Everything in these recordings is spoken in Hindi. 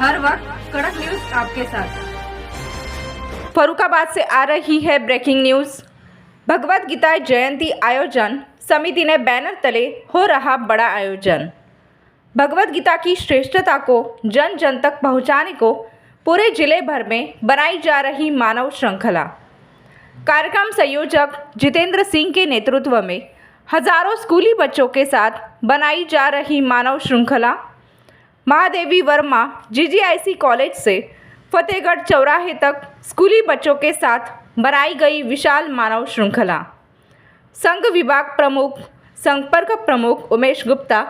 हर वक्त कड़क न्यूज आपके साथ। फर्रुखाबाद से आ रही है ब्रेकिंग न्यूज। भगवत गीता जयंती आयोजन समिति ने बैनर तले हो रहा बड़ा आयोजन। भगवत गीता की श्रेष्ठता को जन जन तक पहुंचाने को पूरे जिले भर में बनाई जा रही मानव श्रृंखला। कार्यक्रम संयोजक जितेंद्र सिंह के नेतृत्व में हजारों स्कूली बच्चों के साथ बनाई जा रही मानव श्रृंखला महादेवी वर्मा जीजीआईसी कॉलेज से फतेहगढ़ चौराहे तक स्कूली बच्चों के साथ बनाई गई विशाल मानव श्रृंखला। संघ विभाग प्रमुख संपर्क प्रमुख उमेश गुप्ता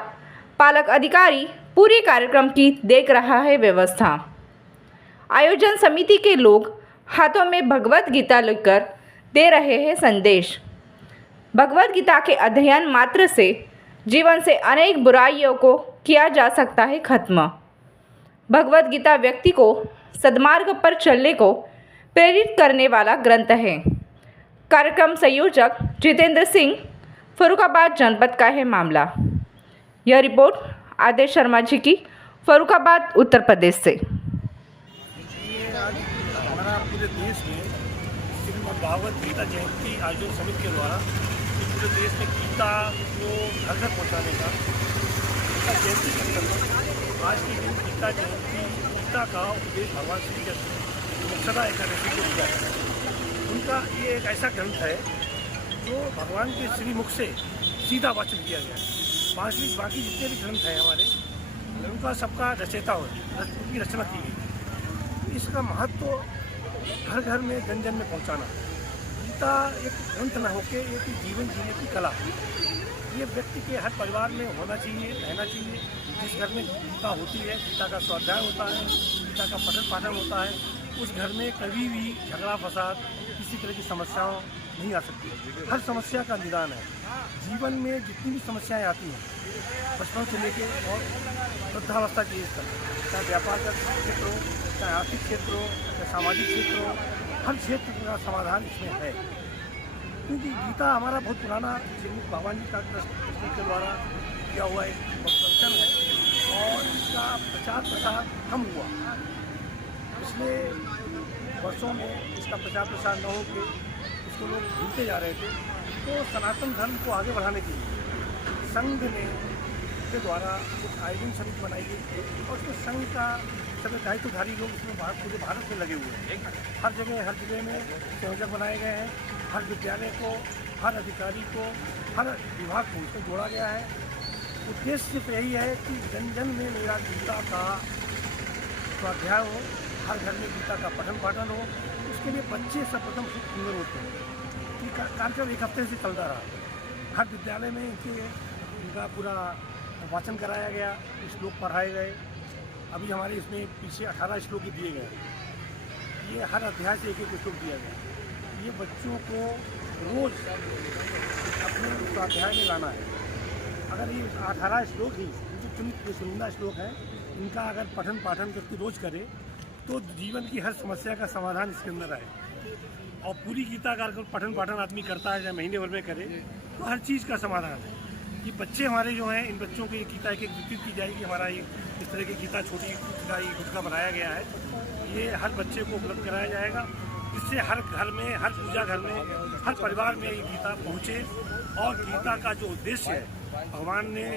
पालक अधिकारी पूरे कार्यक्रम की देख रहा है व्यवस्था। आयोजन समिति के लोग हाथों में भगवत गीता लेकर दे रहे हैं संदेश। भगवत गीता के अध्ययन मात्र से जीवन से अनेक बुराइयों को किया जा सकता है खत्म। भगवत गीता व्यक्ति को सद्मार्ग पर चलने को प्रेरित करने वाला ग्रंथ है। कार्यक्रम संयोजक जितेंद्र सिंह, फर्रुखाबाद जनपद का है मामला। यह रिपोर्ट आदेश शर्मा जी की, फर्रुखाबाद उत्तर प्रदेश से। हमारा पूरे देश में श्रीमद् भागवत गीता जयंती आयोजन समिति के द्वारा पूरे देश में गीता को घर घर पहुँचाने का गीता जयंती के अंतर्गत आज के दिन गीता जयंती गीता का उपदेश भगवान श्री कृष्ण सदा एकादशी को दिया है। उनका ये एक ऐसा ग्रंथ है जो भगवान के श्रीमुख से सीधा वाचन किया गया है। बाकी जितने भी ग्रंथ हैं हमारे उनका सबका रचयिता उनकी रचना की गई। इसका महत्व घर घर में जन जन में पहुंचाना। गीता एक ग्रंथ न होकर एक जीवन जीने की कला है। ये व्यक्ति के हर परिवार में होना चाहिए, रहना चाहिए। जिस घर में गीता होती है, गीता का स्वाध्याय होता है, गीता का पठन पाठन होता है, उस घर में कभी भी झगड़ा फसाद किसी तरह की समस्याओं नहीं आ सकती। हर समस्या का निदान है। जीवन में जितनी भी समस्याएं आती हैं बचपन से लेके और वृद्धावस्था की एज तक, चाहे व्यापार का क्षेत्र हो, चाहे आर्थिक क्षेत्र हो, चाहे सामाजिक क्षेत्र हो, हर क्षेत्र का समाधान इसमें है। क्योंकि गीता हमारा बहुत पुराना श्रीमद् भगवान जी का कृष्ण के द्वारा किया हुआ एक वचन है और इसका प्रचार प्रसार कम हुआ। पिछले वर्षों में इसका प्रचार प्रसार न हो के इसको लोग भूलते जा रहे थे। तो सनातन धर्म को आगे बढ़ाने के लिए संघ ने के द्वारा एक आयोजन समिति बनाई गई और उसमें संघ का सभी दायित्वधारी लोग इसमें पूरे भारत में लगे हुए हैं। हर जगह में संयोजक बनाए गए हैं। हर विद्यालय को, हर अधिकारी को, हर विभाग को इसमें जोड़ा गया है। उद्देश्य सिर्फ यही है कि जन जन में मेरा गीता का स्वाध्याय हो, हर घर में गीता का पठन पाठन हो। उसके लिए बच्चे सर्वप्रथम सुंदर होते हैं। ये कार्यक्रम एक हफ्ते से चलता रहा। हर विद्यालय में इनका पूरा वाचन कराया गया, श्लोक पढ़ाए गए। अभी हमारे इसमें पीछे 18 श्लोक दिए गए। ये हर अध्याय से एक श्लोक दिया गया। ये बच्चों को रोज अपने स्वाध्याय में लाना है। अगर ये 18 श्लोक ही जो चुनिंदा श्लोक हैं, इनका अगर पठन पाठन व्यक्ति रोज करे तो जीवन की हर समस्या का समाधान इसके अंदर आए। और पूरी गीता का अगर पठन पाठन आदमी करता है, चाहे महीने भर में करे, तो हर चीज़ का समाधान है। कि बच्चे हमारे जो हैं, इन बच्चों को ये गीता एक विकसित की जाएगी। हमारा ये इस तरह की गीता छोटी का ये गुटका बनाया गया है, ये हर बच्चे को उपलब्ध कराया जाएगा। जिससे हर घर में, हर पूजा घर में, हर परिवार में ये गीता पहुँचे। और गीता का जो उद्देश्य है, भगवान ने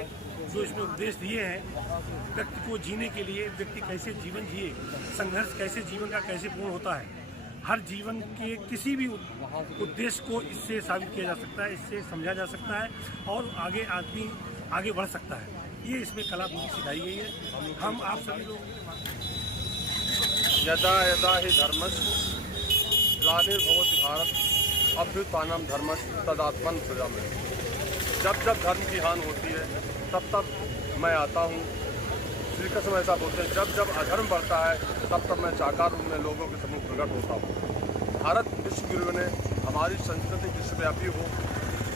जो इसमें उपदेश दिए हैं व्यक्ति को जीने के लिए, व्यक्ति कैसे जीवन जिए, संघर्ष कैसे जीवन का कैसे पूर्ण होता है, हर जीवन के किसी भी उद्देश्य को इससे साबित किया जा सकता है, इससे समझा जा सकता है और आगे आदमी आगे बढ़ सकता है। ये इसमें कला पूरी सिखाई गई है। हम आप सभी लोग यदा यदा ही धर्मस्य ग्लानिर्भवति भारत अभ्युत्थानम धर्मस्य तदात्मन सृजाम्यहम्। जब जब धर्म की हानि होती है तब तब मैं आता हूँ। श्री कृष्ण ऐसा बोलते हैं, जब जब अधर्म बढ़ता है तब तब मैं साकार रूप में लोगों के सम्मुख प्रकट होता हूँ। भारत विश्व गुरु ने हमारी संस्कृति विश्वव्यापी हो,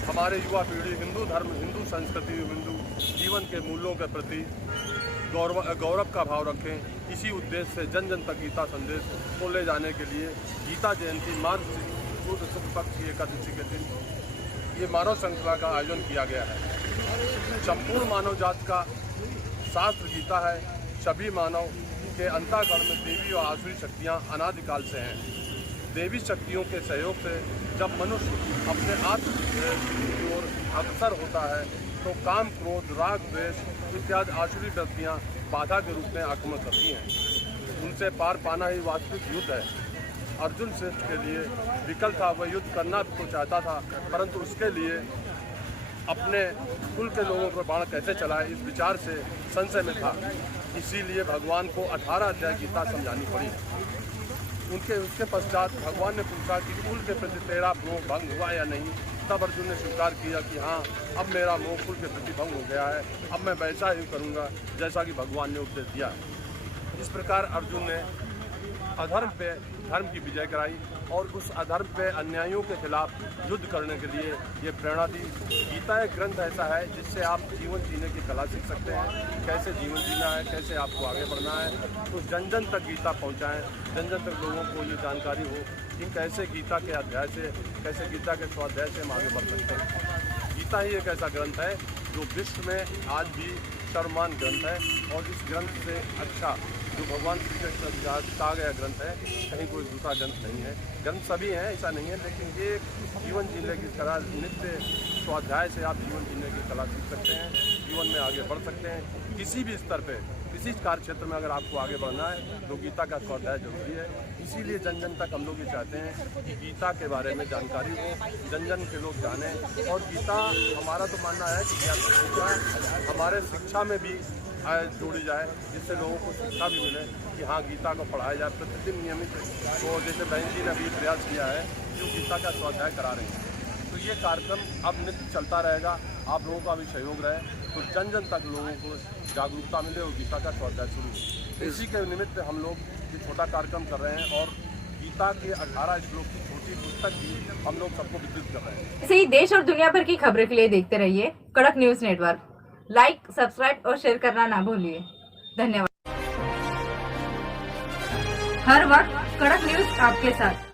हमारे युवा पीढ़ी हिंदू धर्म, हिंदू संस्कृति, हिंदू जीवन के मूल्यों के प्रति गौरव का भाव रखें। इसी उद्देश्य से जन जन तक गीता संदेश को ले जाने के लिए गीता जयंती माघ शुक्ल पक्ष की एकादशी के दिन ये मानव श्रृंखला का आयोजन किया गया है। संपूर्ण मानव जात का शास्त्र गीता है। सभी मानव के अंतःकरण में देवी और आसुरी शक्तियाँ अनादिकाल से हैं। देवी शक्तियों के सहयोग से जब मनुष्य अपने आत्म की ओर अग्रसर होता है तो काम, क्रोध, राग, द्वेष इत्यादि आसुरी शक्तियाँ बाधा के रूप में आक्रमण करती हैं। उनसे पार पाना ही वास्तविक युद्ध है। अर्जुन श्रेष्ठ के लिए विकल्प था, वह युद्ध करना तो चाहता था, परंतु उसके लिए अपने कुल के लोगों पर बाण कैसे चलाए इस विचार से संशय में था। इसीलिए भगवान को 18 अध्याय गीता समझानी पड़ी। उसके पश्चात भगवान ने पूछा कि कुल के प्रति तेरा मोह भंग हुआ या नहीं। तब अर्जुन ने स्वीकार किया कि हाँ, अब मेरा मोह कुल के प्रति भंग हो गया है। अब मैं वैसा ही करूँगा जैसा कि भगवान ने उपदेश दिया। इस प्रकार अर्जुन ने अधर्म पे धर्म की विजय कराई और उस अधर्म पे अन्यायों के खिलाफ युद्ध करने के लिए ये प्रेरणा दी। गीता एक ग्रंथ ऐसा है जिससे आप जीवन जीने की कला सीख सकते हैं, कैसे जीवन जीना है, कैसे आपको आगे बढ़ना है। तो जन जन तक गीता पहुंचाएं, जन जन तक लोगों को ये जानकारी हो कि कैसे गीता के अध्याय से, कैसे गीता के स्वाध्याय से हम आगे बढ़ सकते हैं। गीता ही एक ऐसा ग्रंथ है जो विश्व में आज भी सर्वमान्य ग्रंथ है और इस ग्रंथ से अच्छा जो भगवान श्री कृष्ण कहा गया ग्रंथ है, कहीं कोई दूसरा ग्रंथ नहीं है। ग्रंथ सभी हैं, ऐसा नहीं है, लेकिन ये जीवन जीने की कला, नित्य स्वाध्याय से आप जीवन जीने की कला सीख सकते हैं, जीवन में आगे बढ़ सकते हैं। किसी भी स्तर पे, किसी कार्य क्षेत्र में अगर आपको आगे बढ़ना है तो गीता का स्वाध्याय जरूरी है। इसीलिए जन जन तक हम लोग ये चाहते हैं कि गीता के बारे में जानकारी हो, जन जन के लोग जानें। और गीता, हमारा तो मानना है कि गीता हमारे शिक्षा में भी जोड़ी जाए, जिससे लोगों को शिक्षा भी मिले कि हाँ, गीता को पढ़ाया जाए प्रतिदिन नियमित। तो जैसे बहन जी ने अभी प्रयास किया है जो गीता का स्वाध्याय करा रहे हैं, तो ये कार्यक्रम अब नित्य चलता रहेगा। आप लोगों का भी सहयोग रहे तो जन जन तक लोगों को जागरूकता मिले और गीता का स्वाध्याय शुरू हो। इसी के निमित्त हम लोग ये छोटा कार्यक्रम कर रहे हैं और गीता के 18 श्लोक की छोटी पुस्तक भी हम लोग सबको वितरित कर रहे हैं। ऐसे ही देश और दुनिया भर की खबरों के लिए देखते रहिए कड़क न्यूज नेटवर्क। लाइक, सब्सक्राइब और शेयर करना ना भूलिए। धन्यवाद। हर वक्त कड़क न्यूज आपके साथ।